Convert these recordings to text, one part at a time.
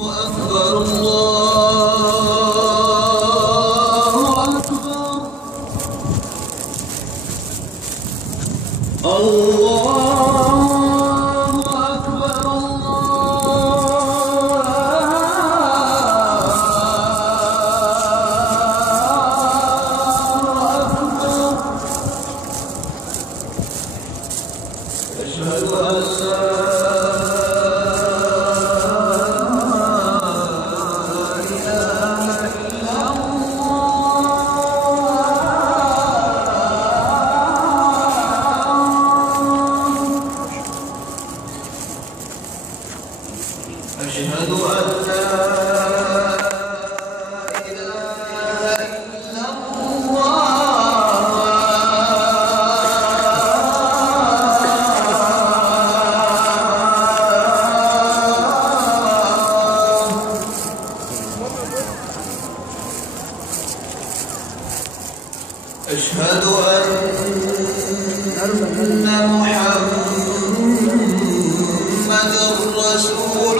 أكبر الله أكبر الله أكبر أشهد أن أشهد أن لا إله إلا أشهد أن محمد رسول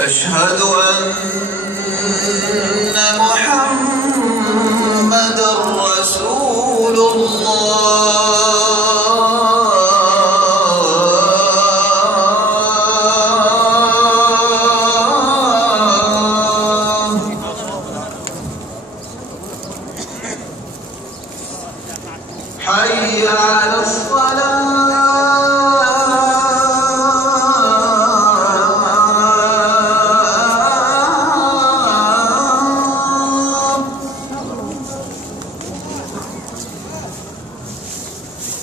أشهد أن محمد رسول حي على الصلاة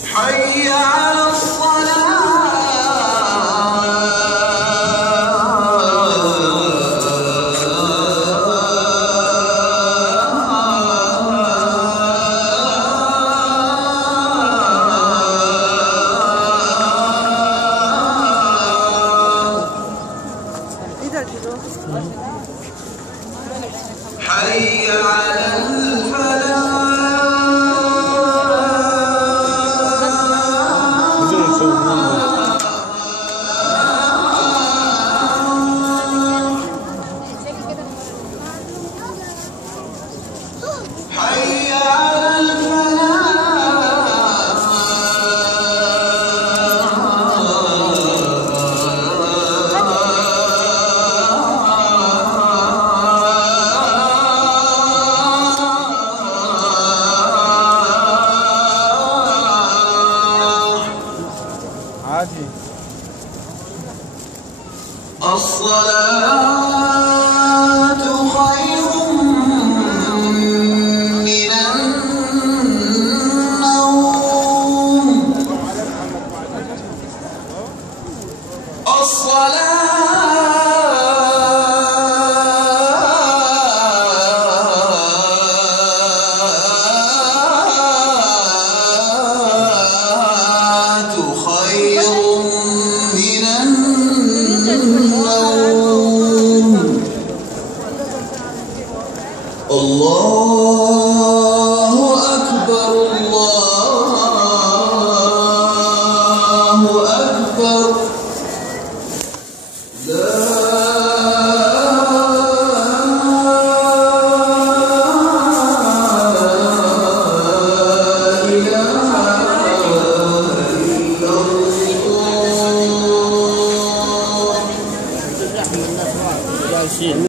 حي على حي على حي على عادي الصلاة خير من النوم الصلاة خير من النوم الله أكبر الله أكبر لا